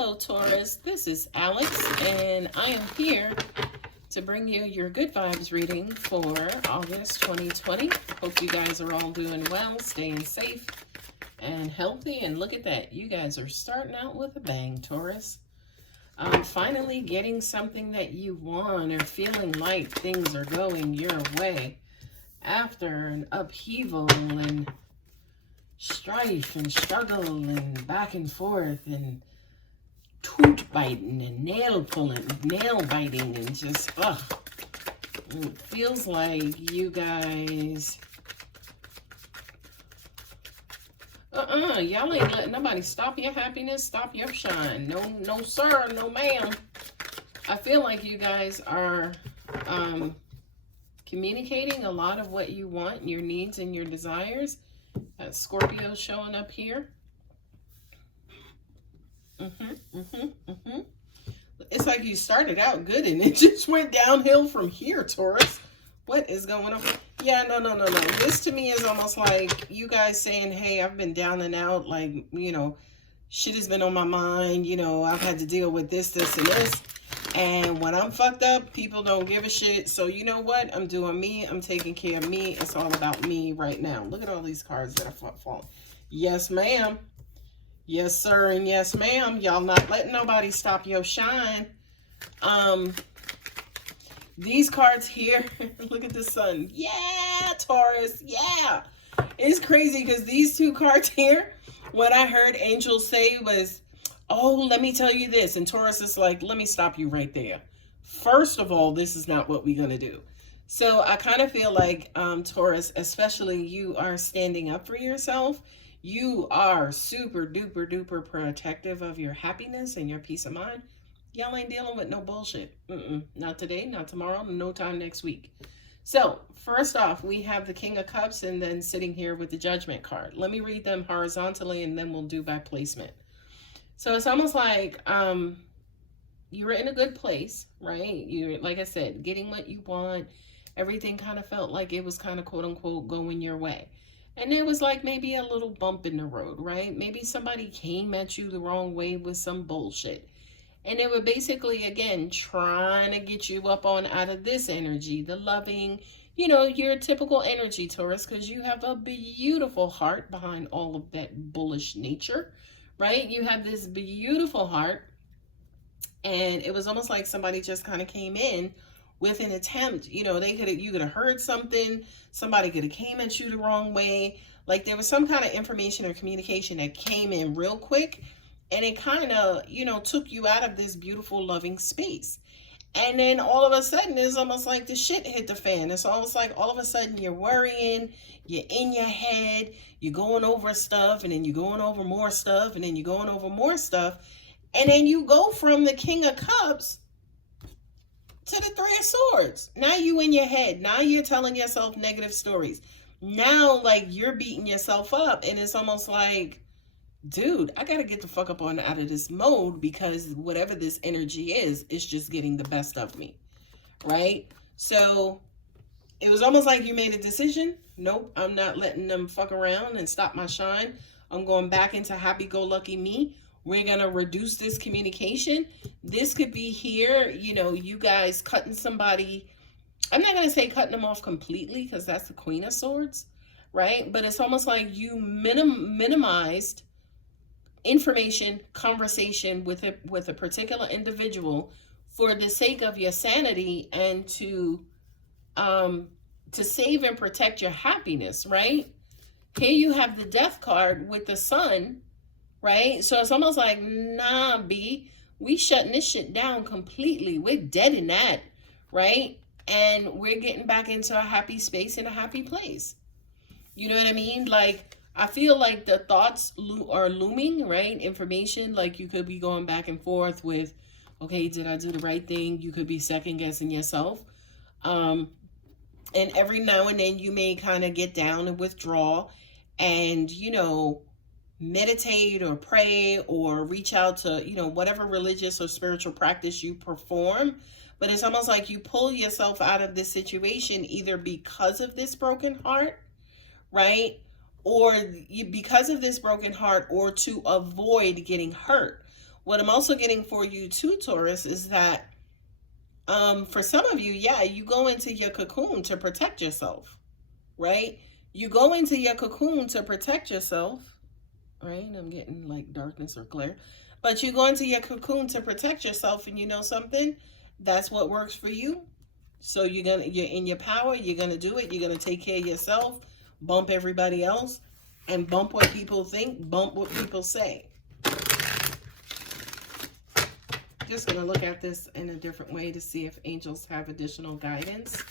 Hello, Taurus. This is Alex, and I am here to bring you your good vibes reading for August 2020. Hope you guys are all doing well, staying safe and healthy. And look at that. You guys are starting out with a bang, Taurus. Finally getting something that you want or feeling like things are going your way after an upheaval and strife and struggle and back and forth and tooth biting and nail biting and just, it feels like you guys, y'all ain't letting nobody stop your happiness, stop your shine. No, sir, no, ma'am. I feel like you guys are, communicating a lot of what you want, your needs and your desires. Scorpio showing up here. It's like you started out good and it just went downhill from here, Taurus. What is going on? Yeah, no. This to me is almost like you guys saying, hey, I've been down and out. Like, shit has been on my mind. I've had to deal with this, and this. And when I'm fucked up, people don't give a shit. So you know what? I'm doing me. I'm taking care of me. It's all about me right now. Look at all these cards that are falling. Yes, ma'am. Yes, sir, and yes, ma'am. Y'all not letting nobody stop your shine. These cards here, look at the sun. Yeah, Taurus, yeah. It's crazy because these two cards here, what I heard angels say was, oh, let me tell you this. And Taurus is like, let me stop you right there. First of all, this is not what we're going to do. So I kind of feel like, Taurus, especially you are standing up for yourself. You are super duper duper protective of your happiness and your peace of mind. Y'all ain't dealing with no bullshit. Not today, not tomorrow, no time next week. So first off, we have the King of Cups and then sitting here with the Judgment card. Let me read them horizontally and then we'll do by placement. So it's almost like you're in a good place, right? You're, like I said, getting what you want. Everything kind of felt like it was kind of quote unquote going your way. And there was like maybe a little bump in the road, right? Maybe somebody came at you the wrong way with some bullshit. And they were basically, again, trying to get you up on out of this energy, the loving, your typical energy, Taurus, because you have a beautiful heart behind all of that bullish nature, right? You have this beautiful heart. And it was almost like somebody just kind of came in with an attempt, you could have heard something, somebody could have came at you the wrong way. Like there was some kind of information or communication that came in real quick and it kind of, took you out of this beautiful, loving space. And then all of a sudden, it's almost like the shit hit the fan. It's almost like all of a sudden you're worrying, you're in your head, you're going over stuff, and then you're going over more stuff, and then you're going over more stuff. And then you go from the King of Cups to the Three of Swords. Now you in your head. Now you're telling yourself negative stories. Now, like, you're beating yourself up. And it's almost like, dude, I got to get the fuck up on out of this mode because whatever this energy is just getting the best of me. Right? So it was almost like you made a decision. Nope, I'm not letting them fuck around and stop my shine. I'm going back into happy-go-lucky me. We're going to reduce this communication. This could be here, you guys cutting somebody. I'm not going to say cutting them off completely because that's the Queen of Swords, right? But it's almost like you minimized information, conversation with a particular individual for the sake of your sanity and to save and protect your happiness, right? Here you have the Death card with the Sun, right? So it's almost like, nah, B, we shutting this shit down completely. We're dead in that, right? And we're getting back into a happy space and a happy place. You know what I mean? Like, I feel like the thoughts are looming, right? Information, like you could be going back and forth with, okay, did I do the right thing? You could be second guessing yourself. And every now and then you may kind of get down and withdraw and, meditate or pray or reach out to, whatever religious or spiritual practice you perform. But it's almost like you pull yourself out of this situation either because of this broken heart, right? Or because of this broken heart or to avoid getting hurt. What I'm also getting for you too, Taurus, is that for some of you, yeah, you go into your cocoon to protect yourself, right? You go into your cocoon to protect yourself, right? I'm getting like darkness or glare. But you go into your cocoon to protect yourself, and you know something? That's what works for you. So you're in your power, you're gonna do it, you're gonna take care of yourself, bump everybody else, and bump what people think, bump what people say. Just gonna look at this in a different way to see if angels have additional guidance.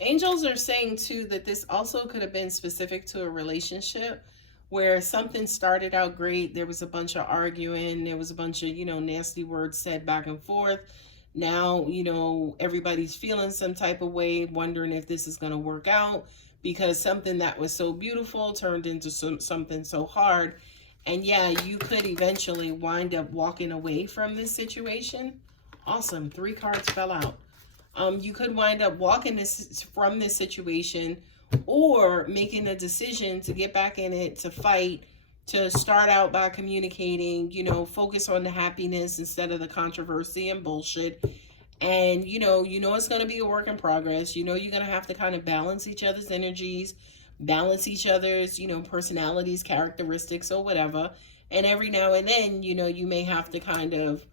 Angels are saying too that this also could have been specific to a relationship where something started out great. There was a bunch of arguing. There was a bunch of, nasty words said back and forth. Now, everybody's feeling some type of way, wondering if this is going to work out because something that was so beautiful turned into something so hard. And yeah, you could eventually wind up walking away from this situation. Awesome. 3 cards fell out. You could wind up walking from this situation or making a decision to get back in it, to fight, to start out by communicating, focus on the happiness instead of the controversy and bullshit. And, it's going to be a work in progress. You're going to have to kind of balance each other's energies, balance each other's, personalities, characteristics, or whatever. And every now and then, you may have to kind of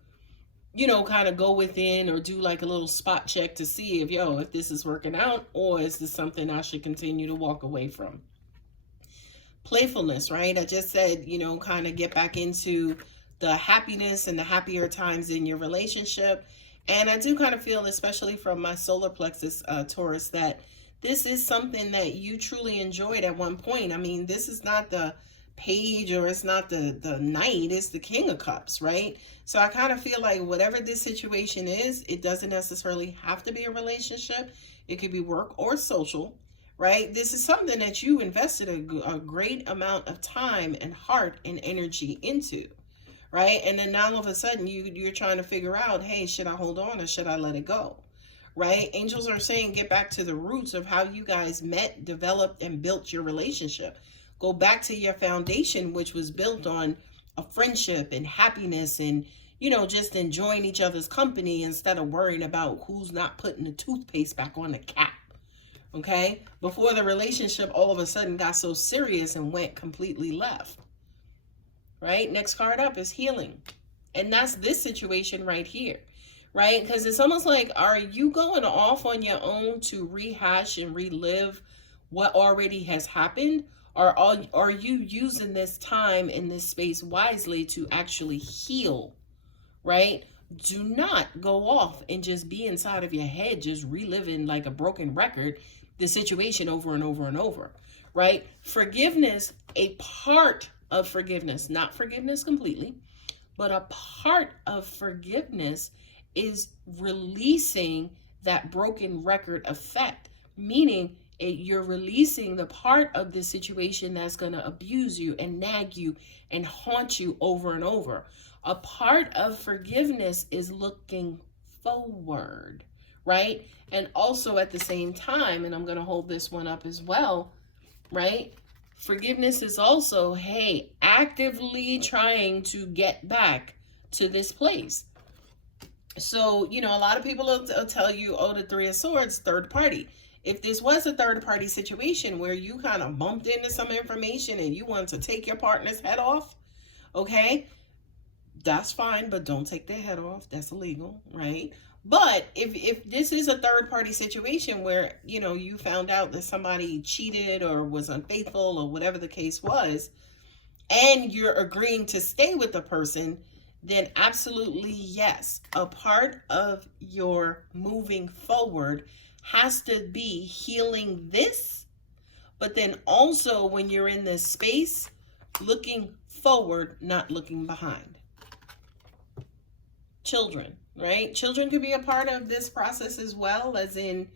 go within or do like a little spot check to see if this is working out, or is this something I should continue to walk away from. Playfulness, right? I just said, kind of get back into the happiness and the happier times in your relationship. And I do kind of feel, especially from my solar plexus, Taurus, that this is something that you truly enjoyed at one point. I mean, this is not the page or it's not the knight, it's the King of Cups, right? So I kind of feel like whatever this situation is, it doesn't necessarily have to be a relationship. It could be work or social, right? This is something that you invested a great amount of time and heart and energy into, right? And then now all of a sudden you're trying to figure out, hey, should I hold on or should I let it go? Right? Angels are saying get back to the roots of how you guys met, developed, and built your relationship. Go back to your foundation, which was built on a friendship and happiness and, just enjoying each other's company instead of worrying about who's not putting the toothpaste back on the cap. Okay? Before the relationship all of a sudden got so serious and went completely left. Right? Next card up is healing. And that's this situation right here. Right? Because it's almost like, are you going off on your own to rehash and relive what already has happened? Or are you using this time in this space wisely to actually heal, right? Do not go off and just be inside of your head, just reliving like a broken record, the situation over and over and over, right? Forgiveness, a part of forgiveness, not forgiveness completely, but a part of forgiveness is releasing that broken record effect, meaning you're releasing the part of the situation that's going to abuse you and nag you and haunt you over and over. A part of forgiveness is looking forward, right? And also at the same time, and I'm going to hold this one up as well, right? Forgiveness is also, hey, actively trying to get back to this place. So, a lot of people will tell you, oh, the 3 of Swords, third party. If this was a third party situation where you kind of bumped into some information and you want to take your partner's head off, okay, that's fine, but don't take their head off. That's illegal, right? But if this is a third party situation where, you found out that somebody cheated or was unfaithful or whatever the case was, and you're agreeing to stay with the person, then absolutely yes, a part of your moving forward has to be healing this, but then also when you're in this space, looking forward, not looking behind. Children, right? Children could be a part of this process as well, as in,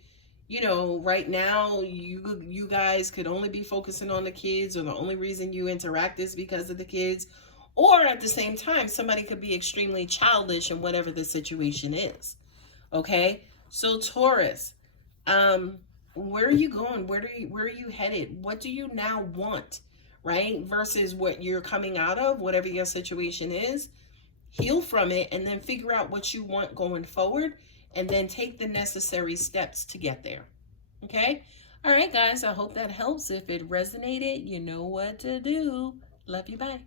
right now you guys could only be focusing on the kids, or the only reason you interact is because of the kids, or at the same time, somebody could be extremely childish in whatever the situation is. Okay? So Taurus, where are you going? Where are you headed? What do you now want? right? Versus what you're coming out of, whatever your situation is. Heal from it and then figure out what you want going forward and then take the necessary steps to get there. Okay? All right, guys, I hope that helps. If it resonated, you know what to do. Love you. Bye.